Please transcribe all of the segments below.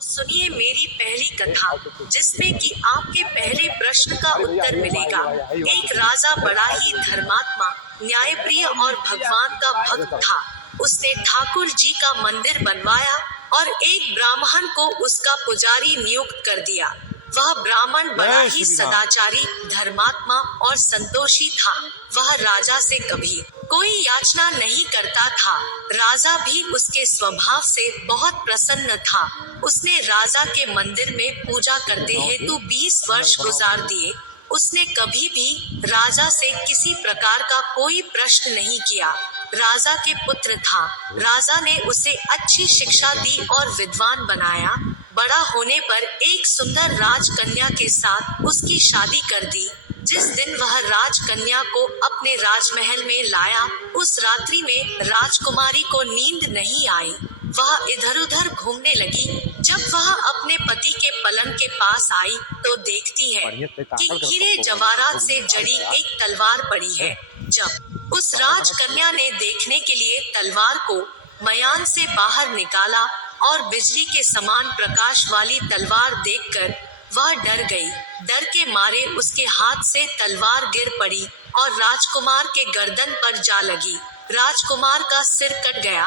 सुनिए मेरी पहली कथा, जिसमें कि आपके पहले प्रश्न का उत्तर मिलेगा। एक राजा बड़ा ही धर्मात्मा, न्यायप्रिय और भगवान का भक्त था। उसने ठाकुर जी का मंदिर बनवाया और एक ब्राह्मण को उसका पुजारी नियुक्त कर दिया। वह ब्राह्मण बड़ा ही सदाचारी, धर्मात्मा और संतोषी था। वह राजा से कभी कोई याचना नहीं करता था। राजा भी उसके स्वभाव से बहुत प्रसन्न था। उसने राजा के मंदिर में पूजा करते हेतु 20 वर्ष गुजार दिए। उसने कभी भी राजा से किसी प्रकार का कोई प्रश्न नहीं किया। राजा के पुत्र था। राजा ने उसे अच्छी शिक्षा दी और विद्वान बनाया। बड़ा होने पर एक सुंदर राजकन्या के साथ उसकी शादी कर दी। जिस दिन वह राजकन्या को अपने राजमहल में लाया, उस रात्रि में राजकुमारी को नींद नहीं आई। वह इधर उधर घूमने लगी। जब वह अपने पति के पलंग के पास आई तो देखती है कि हीरे जवाहरात से जड़ी एक तलवार पड़ी है। जब उस राजकन्या ने देखने के लिए तलवार को मयान से बाहर निकाला और बिजली के समान प्रकाश वाली तलवार देखकर वह डर गई। डर के मारे उसके हाथ से तलवार गिर पड़ी और राजकुमार के गर्दन पर जा लगी। राजकुमार का सिर कट गया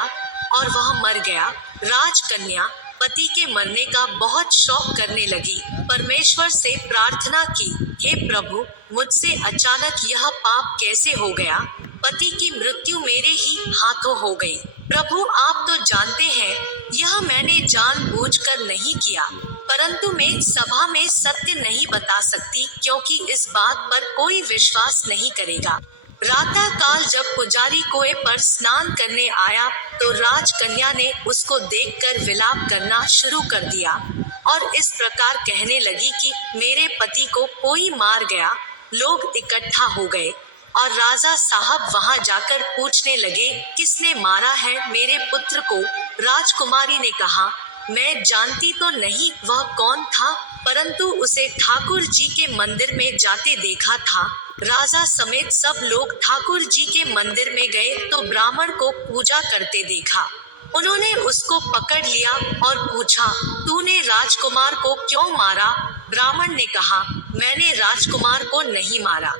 और वह मर गया। राजकन्या पति के मरने का बहुत शोक करने लगी। परमेश्वर से प्रार्थना की, हे प्रभु, मुझसे अचानक यह पाप कैसे हो गया? पति की मृत्यु मेरे ही हाथों हो गई। प्रभु, आप तो जानते हैं यह मैंने जानबूझकर नहीं किया, परंतु मैं सभा में सत्य नहीं बता सकती क्योंकि इस बात पर कोई विश्वास नहीं करेगा। प्रातः काल जब पुजारी कुएं पर स्नान करने आया तो राजकन्या ने उसको देखकर विलाप करना शुरू कर दिया और इस प्रकार कहने लगी कि मेरे पति को कोई मार गया। लोग इकट्ठा हो गए और राजा साहब वहां जाकर पूछने लगे, किसने मारा है मेरे पुत्र को? राजकुमारी ने कहा, मैं जानती तो नहीं वह कौन था, परंतु उसे ठाकुर जी के मंदिर में जाते देखा था। राजा समेत सब लोग ठाकुर जी के मंदिर में गए तो ब्राह्मण को पूजा करते देखा। उन्होंने उसको पकड़ लिया और पूछा, तूने राजकुमार को क्यों मारा? ब्राह्मण ने कहा, मैंने राजकुमार को नहीं मारा।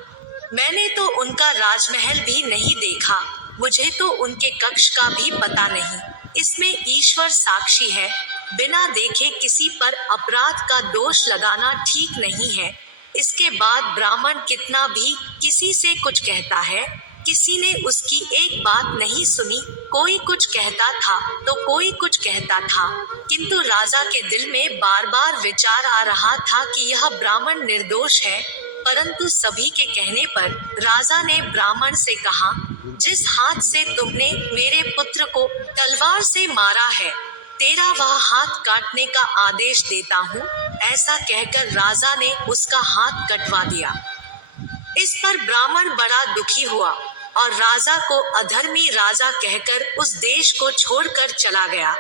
मैंने तो उनका राजमहल भी नहीं देखा। मुझे तो उनके कक्ष का भी पता नहीं। इसमें ईश्वर साक्षी है। बिना देखे किसी पर अपराध का दोष लगाना ठीक नहीं है। इसके बाद ब्राह्मण कितना भी किसी से कुछ कहता है, किसी ने उसकी एक बात नहीं सुनी। कोई कुछ कहता था तो कोई कुछ कहता था, किंतु राजा के दिल में बार बार विचार आ रहा था कि यह ब्राह्मण निर्दोष है। परंतु सभी के कहने पर राजा ने ब्राह्मण से कहा, जिस हाथ से तुमने मेरे पुत्र को तलवार से मारा है, तेरा वह हाथ काटने का आदेश देता हूँ। ऐसा कहकर राजा ने उसका हाथ कटवा दिया। इस पर ब्राह्मण बड़ा दुखी हुआ और राजा को अधर्मी राजा कहकर उस देश को छोड़कर चला गया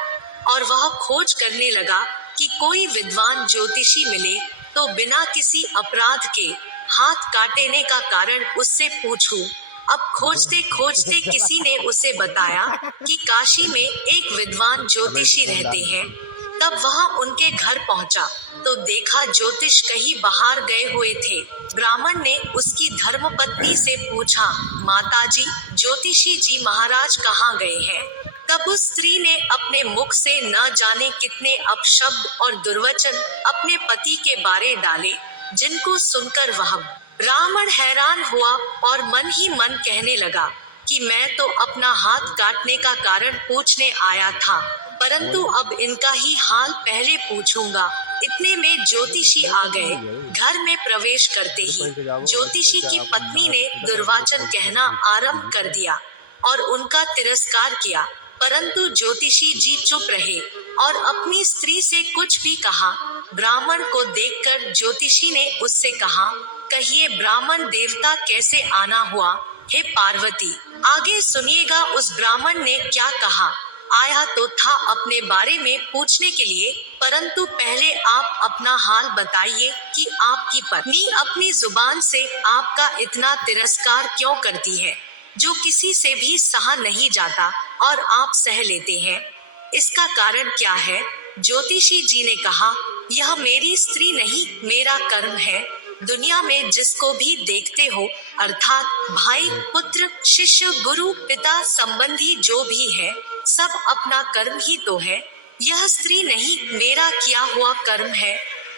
और वह खोज करने लगा कि कोई विद्वान ज्योतिषी मिले तो बिना किसी अपराध के हाथ काटने का कारण उससे पूछूं। अब खोजते खोजते किसी ने उसे बताया कि काशी में एक विद्वान ज्योतिषी रहते हैं। तब वह उनके घर पहुंचा तो देखा ज्योतिष कहीं बाहर गए हुए थे। ब्राह्मण ने उसकी धर्मपत्नी से पूछा, माताजी, ज्योतिषी जी महाराज कहाँ गए हैं? तब उस स्त्री ने अपने मुख से न जाने कितने अपशब्द और दुर्वचन अपने पति के बारे डाले, जिनको सुनकर वह ब्राह्मण हैरान हुआ और मन ही मन कहने लगा कि मैं तो अपना हाथ काटने का कारण पूछने आया था, परंतु अब इनका ही हाल पहले पूछूंगा। इतने में ज्योतिषी आ गए। घर में प्रवेश करते ही ज्योतिषी की पत्नी ने दुर्वाचन कहना आरंभ कर दिया और उनका तिरस्कार किया, परंतु ज्योतिषी जी चुप रहे और अपनी स्त्री से कुछ भी कहा। ब्राह्मण को देखकर ज्योतिषी ने उससे कहा, कहिए ब्राह्मण देवता कैसे आना हुआ? हे पार्वती, आगे सुनिएगा उस ब्राह्मण ने क्या कहा। आया तो था अपने बारे में पूछने के लिए, परंतु पहले आप अपना हाल बताइए कि आपकी पत्नी अपनी जुबान से आपका इतना तिरस्कार क्यों करती है, जो किसी से भी सहा नहीं जाता और आप सह लेते हैं। इसका कारण क्या है? ज्योतिषी जी ने कहा, यह मेरी स्त्री नहीं, मेरा कर्म है। दुनिया में जिसको भी देखते हो, अर्थात भाई, पुत्र, शिष्य, गुरु, पिता, संबंधी जो भी है, सब अपना कर्म ही तो है। यह स्त्री नहीं, मेरा किया हुआ कर्म है,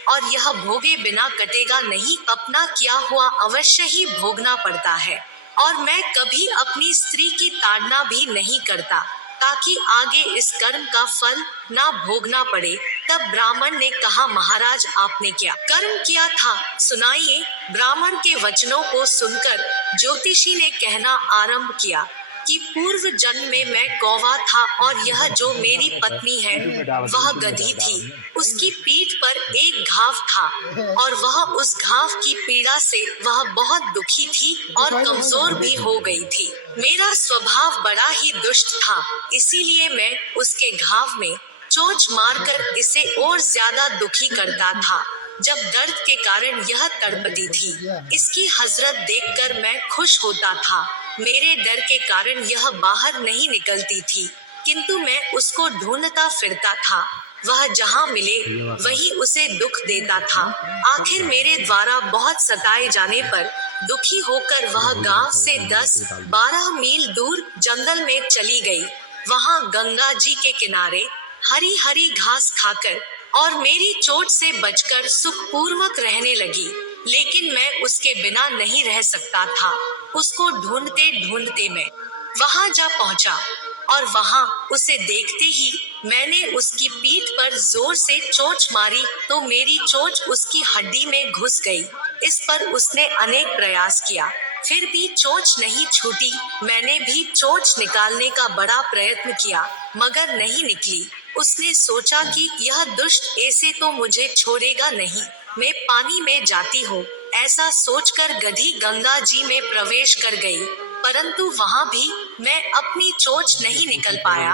और यह भोगे बिना कटेगा नहीं, अपना किया हुआ अवश्य ही भोगना पड़ता है। और मैं कभी अपनी स्त्री की ताड़ना भी नहीं करता, ताकि आगे इस कर्म का फल ना भोगना पड़े। तब ब्राह्मण ने कहा, महाराज आपने क्या कर्म किया था, सुनाइए। ब्राह्मण के वचनों को सुनकर ज्योतिषी ने कहना आरंभ किया कि पूर्व जन्म में मैं कौवा था, और यह जो मेरी पत्नी है वह गधी थी। उसकी पीठ पर एक घाव था, और वह उस घाव की पीड़ा से वह बहुत दुखी थी और कमजोर भी हो गई थी। मेरा स्वभाव बड़ा ही दुष्ट था, इसीलिए मैं उसके घाव में चोंच मारकर इसे और ज्यादा दुखी करता था। जब दर्द के कारण यह तड़पती थी, इसकी हसरत देखकर मैं खुश होता था। मेरे डर के कारण यह बाहर नहीं निकलती थी, किंतु मैं उसको ढूंढता फिरता था। वह जहाँ मिले वही उसे दुख देता था। आखिर मेरे द्वारा बहुत सताए जाने पर दुखी होकर वह गांव से 10-12 मील दूर जंगल में चली गई। वहाँ गंगा जी के किनारे हरी हरी घास खाकर और मेरी चोट से बचकर सुखपूर्वक रहने लगी। लेकिन मैं उसके बिना नहीं रह सकता था। उसको ढूंढते ढूंढते मैं वहां जा पहुंचा, और वहां उसे देखते ही मैंने उसकी पीठ पर जोर से चोंच मारी, तो मेरी चोंच उसकी हड्डी में घुस गई। इस पर उसने अनेक प्रयास किया, फिर भी चोंच नहीं छूटी। मैंने भी चोंच निकालने का बड़ा प्रयत्न किया, मगर नहीं निकली। उसने सोचा कि यह दुष्ट ऐसे तो मुझे छोड़ेगा नहीं, मैं पानी में जाती हूँ। ऐसा सोचकर गधी गंगा जी में प्रवेश कर गई, परंतु वहाँ भी मैं अपनी चोंच नहीं निकल पाया।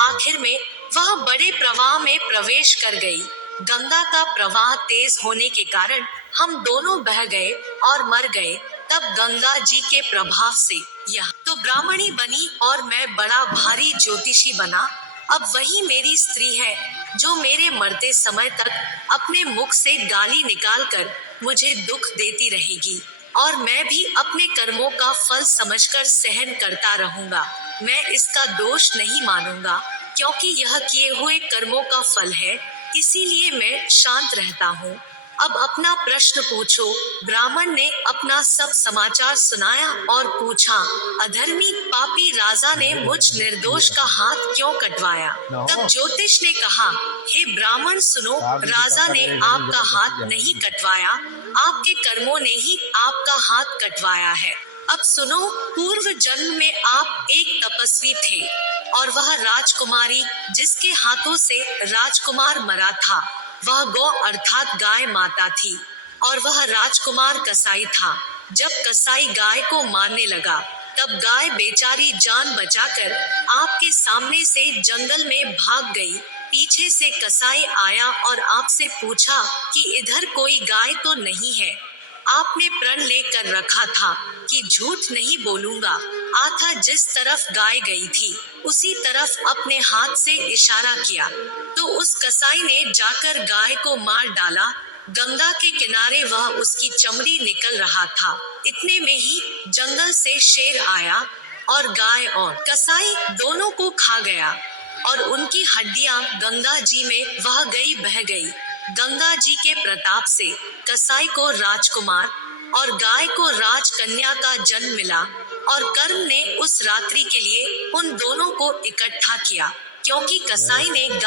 आखिर में वह बड़े प्रवाह में प्रवेश कर गई। गंगा का प्रवाह तेज होने के कारण हम दोनों बह गए और मर गए। तब गंगा जी के प्रभाव से यह तो ब्राह्मणी बनी और मैं बड़ा भारी ज्योतिषी बना। अब वही मेरी स्त्री है जो मेरे मरते समय तक अपने मुख से गाली निकालकर मुझे दुख देती रहेगी, और मैं भी अपने कर्मों का फल समझकर सहन करता रहूंगा। मैं इसका दोष नहीं मानूंगा, क्योंकि यह किए हुए कर्मों का फल है, इसीलिए मैं शांत रहता हूँ। अब अपना प्रश्न पूछो। ब्राह्मण ने अपना सब समाचार सुनाया और पूछा, अधर्मी पापी राजा ने मुझ निर्दोष का हाथ क्यों कटवाया? तब ज्योतिष ने कहा, हे ब्राह्मण सुनो, राजा ने आपका हाथ नहीं कटवाया, आपके कर्मों ने ही आपका हाथ कटवाया है। अब सुनो, पूर्व जन्म में आप एक तपस्वी थे, और वह राजकुमारी जिसके हाथों से राजकुमार मरा था, वह गौ अर्थात गाय माता थी, और वह राजकुमार कसाई था। जब कसाई गाय को मारने लगा, तब गाय बेचारी जान बचाकर आपके सामने से जंगल में भाग गई। पीछे से कसाई आया और आपसे पूछा कि इधर कोई गाय तो नहीं है। आपने प्रण लेकर रखा था कि झूठ नहीं बोलूंगा। आथा जिस तरफ गाय गई थी, उसी तरफ अपने हाथ से इशारा किया, तो उस कसाई ने जाकर गाय को मार डाला। गंगा के किनारे वह उसकी चमड़ी निकल रहा था। इतने में ही जंगल से शेर आया और गाय और कसाई दोनों को खा गया, और उनकी हड्डियां गंगा जी में वह गई बह गई। गंगा जी के प्रताप से कसाई को राजकुमार और गाय को राजकन्या का जन्म मिला, और कर्म ने उस रात्रि के लिए उन दोनों को इकट्ठा किया, क्योंकि कसाई ने